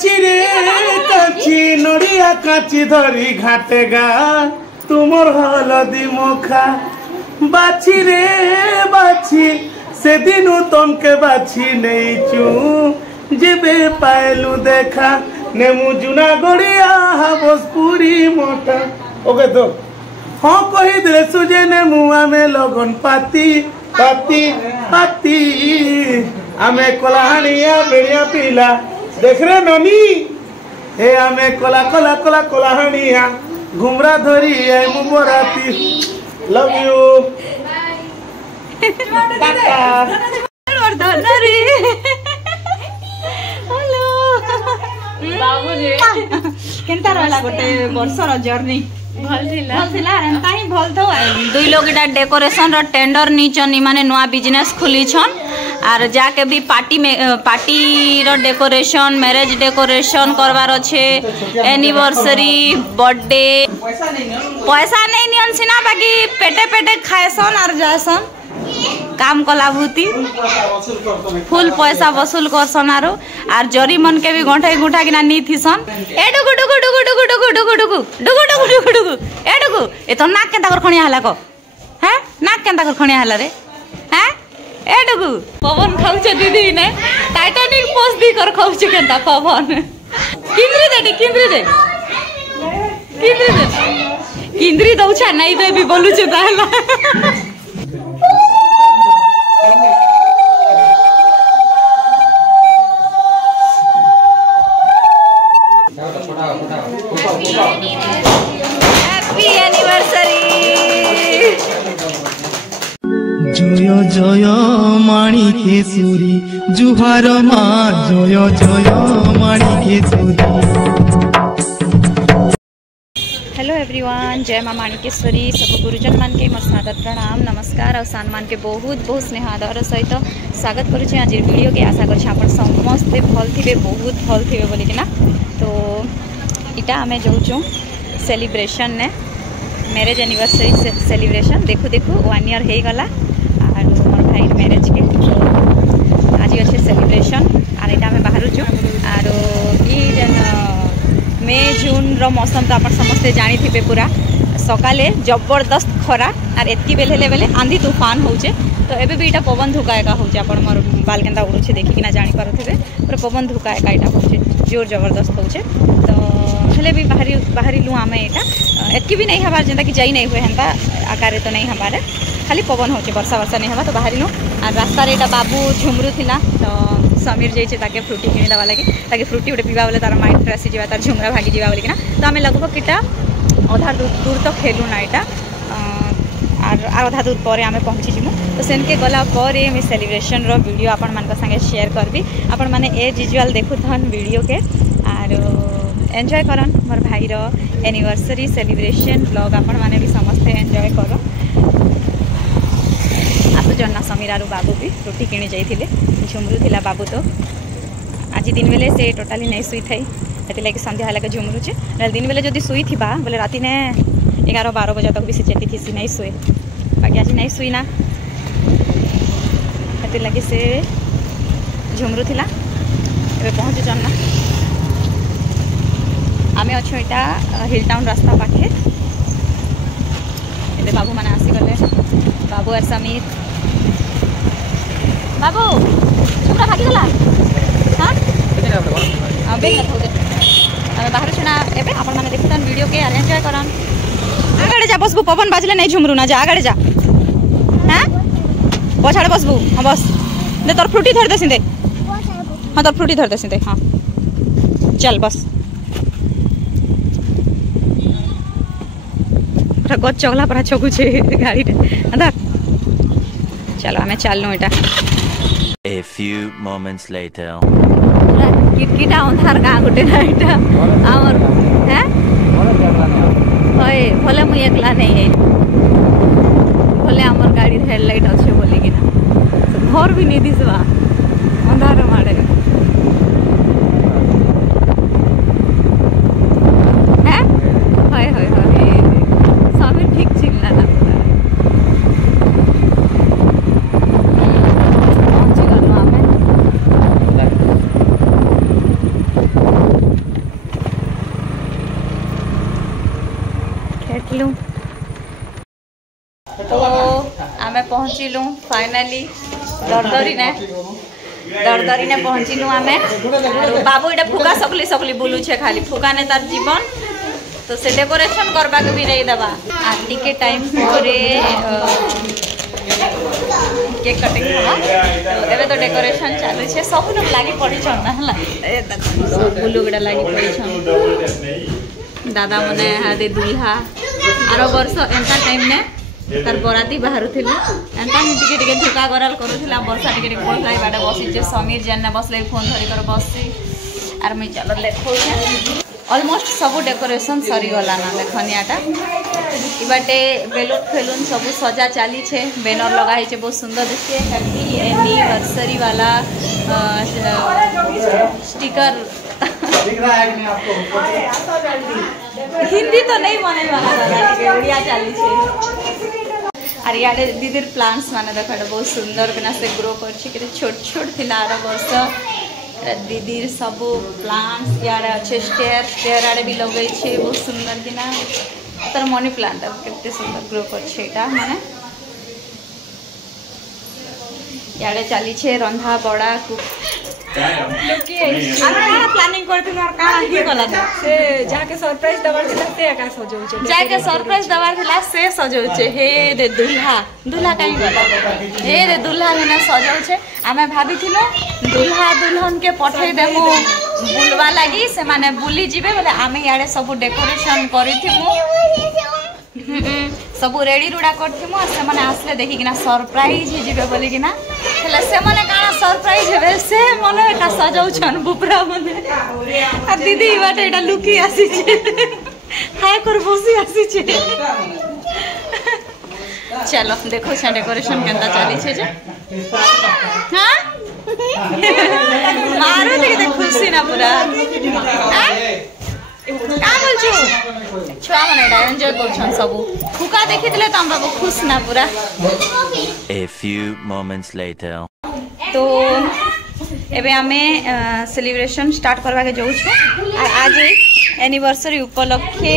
काची रे काची नड़िया काची धरी घाटेगा तुमर हलदी मुखा बाछी रे बाछी से दिनु तुमके बाछी नहीं चू जेबे पायलू देखा नेमु जुना गड़िया भोजपुरी मोटा ओके तो हाँ कही दे सुजे नेमु आमे लगन पाती पाती पाती आमे कोलाहानिया बेड़िया पीला देख रहे ननी हे आमे कोला कोला कोला कोलाहानिया घुमरा धरी है मुबराती लव यू बाबूजी केनता रहला गोटे वर्षर जर्नी भल थिला एंता ही भल तो दुई लोग इटा डेकोरेशन रो टेंडर नीचन माने नुआ बिजनेस खुली छन आर जाके भी पार्टी में पार्टी रो डेकोरेशन मैरिज डेकोरेशन करवार अच्छे एनिवर्सरी बर्थडे पैसा नहीं नियन सिना बाकी पेटे पेटे खाएसन आर जासन काम कलाभूति फुल पैसा वसूल करसन आर जरी मन के भी गंठाई गुंठा किना नी थिसन ए डुगु डुगु डुगु डुगु डुगु डुगु डुगु डुगु डुगु डुगु डुगु ए डुगु ए तो नाक केंता कर खणिया हला को हैं नाक केंता कर खणिया हला रे हैं ए डुगु पवन खाउछ दीदी ने टाइटैनिक पोज दी कर खाउछ केंता पवन किंद्री दे किंद्री दे किंद्री दउछा नहीं दे भी बोलु छ ताला हैप्पी एनिवर्सरी जय जय माणिकेश्वरी जुहार मा जय जय माणिकेश्वरी। हेलो एवरीवन जय माँ माणिकेश्वरी सब गुरुजन मान के मोर सादर प्रणाम नमस्कार और सान मान के बहुत बहुत स्नेह आदर सहित स्वागत करुचे आज वीडियो के आशा कर समस्ते भल थे बहुत भल थे बोलिकिना तो इटा आम जाऊँ सेलिब्रेशन ने मैरिज एनिवर्सरी सेलिब्रेशन देखु देखु 1 ईयर हो गला और मोर भाई मैरिज के तो आज अच्छे सेलिब्रेशन और यहाँ आम बाहर और ये जेन मे जून रो मौसम तो आप समस्ते जानी थे पूरा सकाले जबरदस्त खरा और एतकी बेले बेले आंधी तूफान होचे तो एबे भी इटा पवन धुका एका होचे आपण मोर बाल केंता उड़ुचे देखिकिना जानी पारुथिबे पूरा पवन धुका एका इटा होचे जोर जबरदस्त होचे तो हेले भी बाहरी लू आमे इटा एतकी भी नहीं हबार जेंता कि जाई नहीं हुए हेंता आकार तो नहीं हबारे खाली पवन होचे वर्षा वर्षा नहीं हबा तो बाहरी लू और रास्ता रे इटा बाबू झुमरू थिला तो समीर जाइए ताके फ्रुटी किनी दवा लगे ताकि फ्रुटी गोटे पीवा बोले तार माइंड फ्रेश हो तार झुमरा भागी जावा बोलिकिना तो आम लगभग इटा अधा दूर तो खेलु ना इटा और आधा दूर पर आम पहुँची जीमु तो सेनके गला पर मैं सेलिब्रेशन रो वीडियो आपण मान संगे शेयर करबी आपण माने एज यूजुअल देखुथन वीडियो के और एंजॉय करन मोर भाई रो एनिवर्सरी सेलिब्रेशन ब्लॉग आपण माने भी समस्ते एंजॉय करो आसु जन्ना समीर आरु बाबू भी रोटी किणी जाइथिले झुमरू थिला बाबू तो आज दिन बेले से टोटाली नहीं सुई थई एति लगे संध्या हला के झुमरूचे दिन बेले जदी सुई थिबा बोले राती ने 11-12 बजे तक भी से चेती थी नहीं सुए बाकी आज नहीं सुई ना एति लगे से झुमरू थिला एबे पहुँचु जन्ना आमे अच्छो इटा हिल टाउन रास्ता पाखे एबे बाबू माने आसी गले बाबू और समीर बाबू झुमरा भागी गला हां अबे न होदे आमे बाहर छना एबे आपण माने देखतन वीडियो के एंजॉय करन आगड़े जा बसबू पवन बाजले नहीं झुमरू ना जा आगड़े जा हां पछाड़े बसबू हां बस दे तोर फ्रूटी धर दे सिंदे हां तोर फ्रूटी धर दे सिंदे हां चल बस गच चगला पर छगुचे गाड़ी अंदर चलो हमें चलनु इटा A few moments later किटकिटा अंधार का गुटे ना इटा हमर हैं होय भले मु एकला नहीं है भले हमर गाड़ी हेडलाइट अच्छे बोले कि ना घर भी नहीं दिसवा अंधार मारे हैं होय होय होय समीर ठीक चिल्ला ना पहुंची गलो आमे लु तो आम पहुँचलु फाइनाली दरदरी ने पहुँचलु आम बाबू इटा फुका सकली सकली बुलूछे खाली फुका ने तार जीवन तो से डेकोरेशन करवा के भी नहीं दबा आ टिके टाइम पर केक कटिंग हवा तो एबे तो डेकोरेशन चालू छे सब लोग लागी पड़ी छन ना हला ए बुलू गडा लागी पड़ी छन दादा मने हादे दुल्हा आरो वर्ष एंता टाइम ने तार बराती बाहर थिलु एंता ही टिके धोका गराल करूथिला वर्षा टिके पळकाई बाडा बसी जे समीर जन बसले फोन धरि कर बसी आर मैं चलो देखो ऑलमोस्ट सब डेकोरेशन सरी गला ना देखनियाटा इबाटे बेलून फेलून सब सजा चली छे बैनर लगाई छे बहुत सुंदर दिखे हैप्पी एनिवर्सरी वाला स्टिकर दिख रहा है कि नहीं आपको हिंदी तो नहीं मने वाला दादा उड़िया चली छे और याडे दीदीर प्लांट्स माने देखा बहुत सुंदर बिना से ग्रो कर छोट छोट थिला आर वर्ष दीदीर सब प्लांट्स यार अच्छे स्टेयर आड़े भी लगे छे बहुत सुंदर किना तर मनी प्लांट केते सुंदर ग्रो कर माने याडे चली छे रंधा बड़ा प्लानिंग करथिन और काना ही गला से जाके सरप्राइज दबार थिला से का सजौचे जाके सरप्राइज दबार थिला से सजौचे हे रे दुल्हा काई गला हे रे दुल्हा ने सजौचे आमे भाबी थिलो दुल्हा दुल्हन के पठै देमु बुलवा लागि से माने बुली जिबे बोले आमे याडे सब डेकोरेशन करिथिमु सब रेडी रुड़ा करथिमु आ से माने आसले देखि किना सरप्राइज ही जिबे बोली किना हेले से माने काना सरप्राइज हेबे से मने का सजाउछन बुपरा मने आ दीदी बाटे एटा लुकी आसी छे हाय कर बसी आसी छे चलो देखो छे डेकोरेशन केंता चली छे जे हां मारो देखि खुशी ना पूरा का बोलछु छुआ माने एंजॉय करछन सब फुका देखितले त हम बाबू खुश ना पूरा A few moments later तो एबे हमें सेलिब्रेशन स्टार्ट करवा के जाऊ छु आज एनिवर्सरी उपलक्षे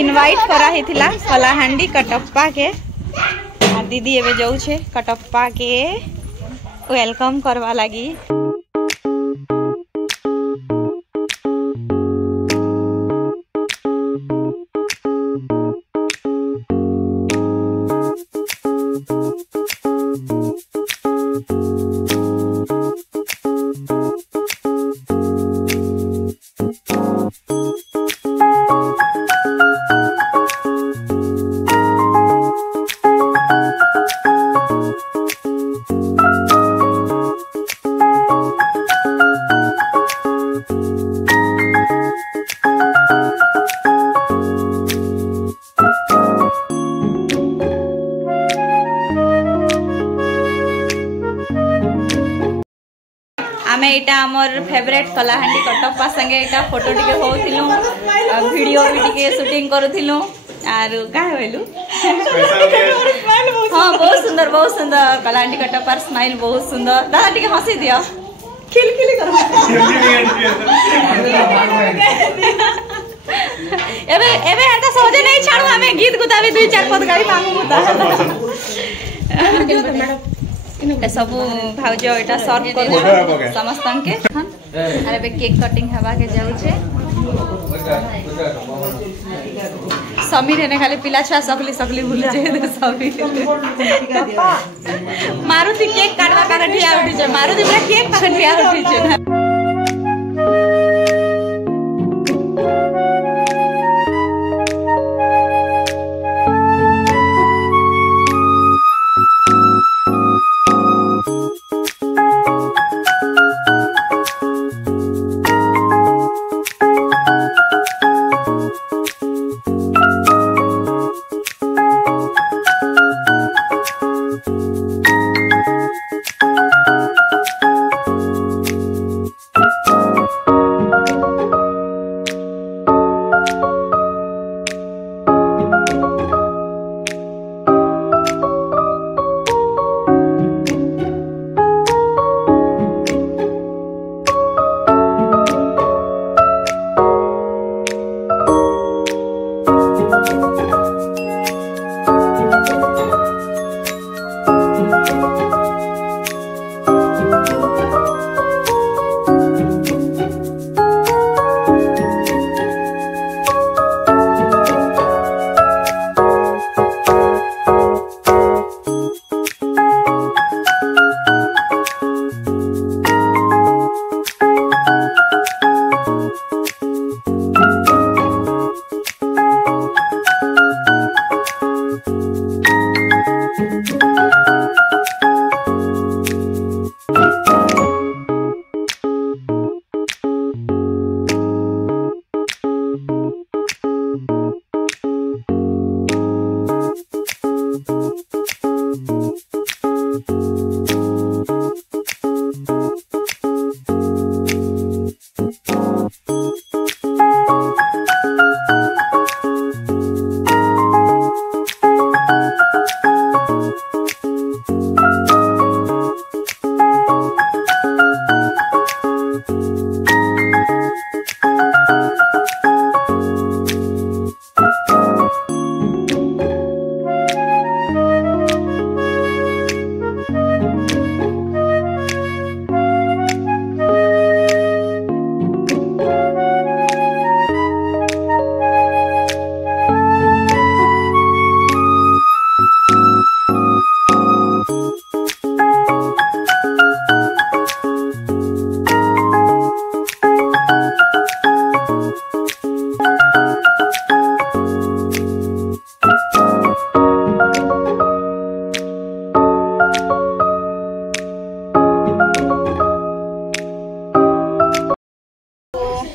इनवाइट करा हेतिला कलाहांडी कटप्पा के आ दीदी एबे जाऊ छे कटप्पा के वेलकम करवा लागी आमे एटा हमर फेवरेट कलाहांडी कटप्पा संगे एटा फोटो टिके होथिलु वीडियो भी टिके शूटिंग करूथिलु आर का होइलु हां बहुत सुंदर कलाहांडी कटप्पा स्माइल बहुत सुंदर दादा टिके हंसी दियो खिलखिली करो एबे एता सोजे नहीं छाड़ू हमें गीत गुताबी 2-4 पद गाड़ी मांगू मुता सब भाउज एटा सर्व कर समस्त के अरे बे केक कटिंग हवा के जाऊ छे समीर ने खाली पिला छुआ सकली भूल जे समीर मारुति केक काटवा का ठिया उठी छे मारुति पूरा केक का ठिया उठी छे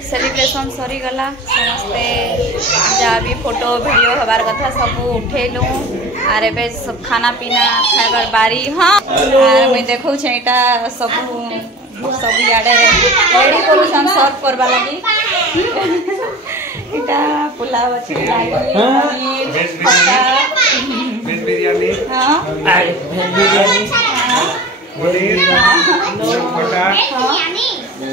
सेलिब्रेशन सरी गला समस्ते जहाँ भी फोटो वीडियो हबार कथा सब उठेलु आर ए सब खाना पीना खाइबार बारी। हाँ आर मुई देखौ छै एटा सब सब याडे रेडी करूछन सर्व करबा लागि। एटा पुलाव अछि वेज बिरयानी हां वेज बिरयानी पनीर खटा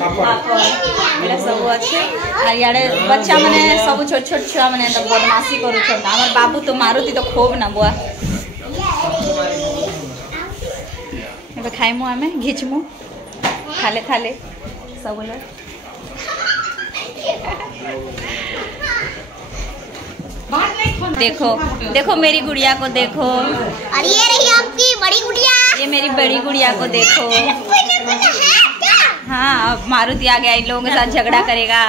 पापड़ सब अच्छे और यारे बच्चा मैंने सब छोट छोट छुआ मैंने तो बदमाशी करूछन। हमर बाबू तो मारुति तो खूब ना बुआ एबे खाइमु आमे घिचमु थाले थाले सब लोग। देखो देखो मेरी गुड़िया को देखो। और ये रही आपकी बड़ी गुड़िया। ये मेरी बड़ी गुड़िया को देखो। हाँ अब मारुति आ गया इन लोगों के साथ झगड़ा करेगा।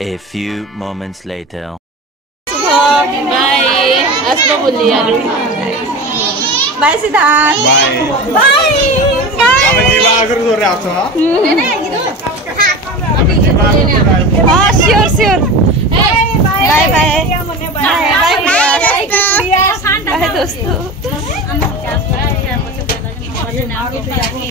A few moments later. Bye Asma बोलिए बाय सिद्धार्थ बाय ଆମେ ଯିବା ଆଗରୁ ଧରେ ଆସ हाँ sure sure bye bye bye दोस्तों।